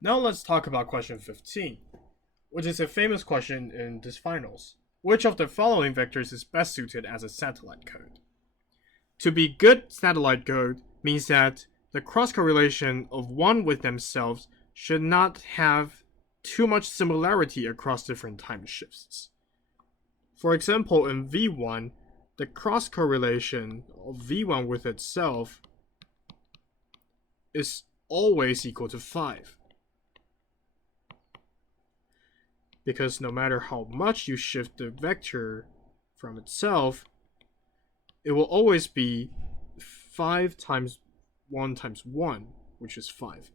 Now let's talk about question 15, which is a famous question in this finals. Which of the following vectors is best suited as a satellite code? To be good satellite code means that the cross-correlation of one with themselves should not have too much similarity across different time shifts. For example, in V1, the cross-correlation of V1 with itself is always equal to 5. Because no matter how much you shift the vector from itself, it will always be 5 times 1 times 1, which is 5.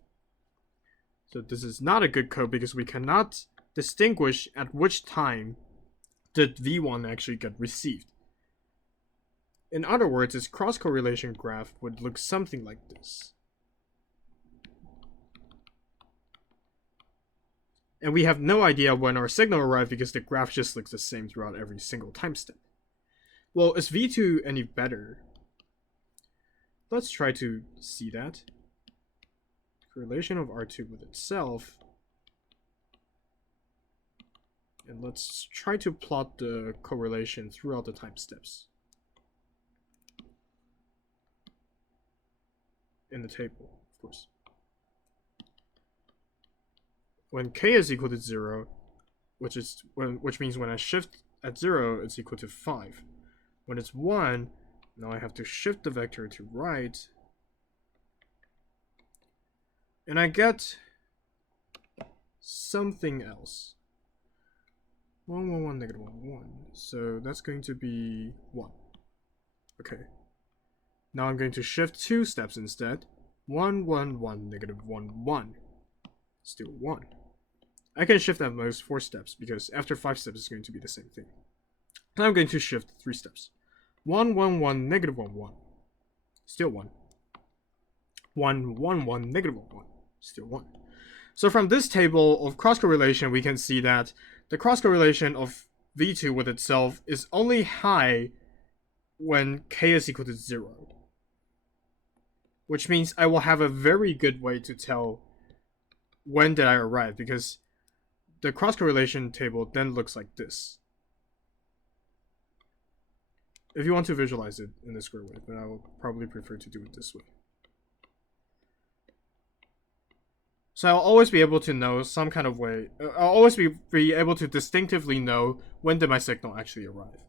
So this is not a good code because we cannot distinguish at which time did V1 actually get received. In other words, its cross-correlation graph would look something like this. And we have no idea when our signal arrived because the graph just looks the same throughout every single time step. Well, is V2 any better? Let's try to see that. Correlation of R2 with itself. And let's try to plot the correlation throughout the time steps in the table, of course. When k is equal to 0, which means when I shift at 0, it's equal to 5. When it's 1, now I have to shift the vector to right, and I get something else. 1, 1, 1, negative 1, 1. So that's going to be 1. Okay. Now I'm going to shift 2 steps instead. 1, 1, 1, negative 1, 1. Still 1. I can shift at most 4 steps because after 5 steps it's going to be the same thing. Now I'm going to shift 3 steps. 1, 1, 1, negative 1, 1. Still 1. 1, 1, 1, negative 1, 1. Still 1. So from this table of cross-correlation, we can see that the cross-correlation of V2 with itself is only high when k is equal to 0. Which means I will have a very good way to tell when did I arrive, because the cross-correlation table then looks like this. If you want to visualize it in the square way, but I will probably prefer to do it this way. So I'll always be able to know some kind of way, I'll always be able to distinctively know when did my signal actually arrive.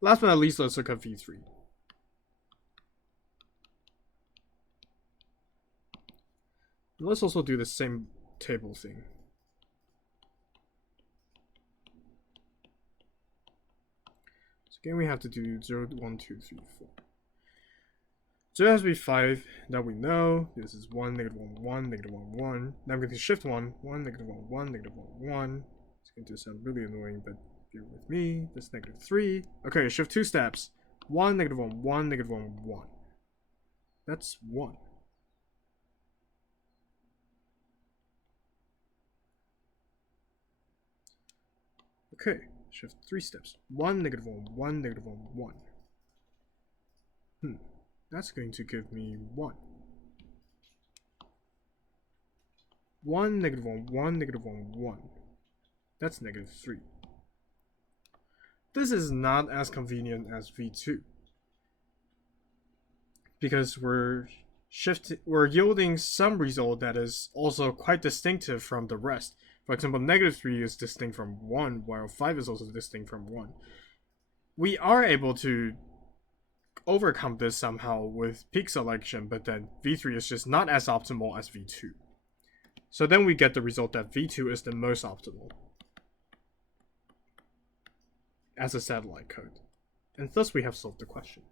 Last but not least, let's look at V3. Let's also do the same table thing. So again, we have to do 0, 1, 2, 3, 4. So it has to be 5 that we know. This is 1, negative 1, 1, negative 1, 1. Now I'm going to shift 1, 1, negative 1, 1, negative 1, 1. It's going to sound really annoying, but bear with me. This negative 3. Okay, shift 2 steps. 1, negative 1, 1, negative 1, 1. That's 1. Okay, shift 3 steps. 1, negative 1, 1, negative 1, 1. That's going to give me 1. 1, negative 1, 1, negative 1, 1. That's negative 3. This is not as convenient as V2. Because we're yielding some result that is also quite distinctive from the rest. For example, negative 3 is distinct from 1, while 5 is also distinct from 1. We are able to overcome this somehow with peak selection, but then V3 is just not as optimal as V2. So then we get the result that V2 is the most optimal as a satellite code. And thus we have solved the question.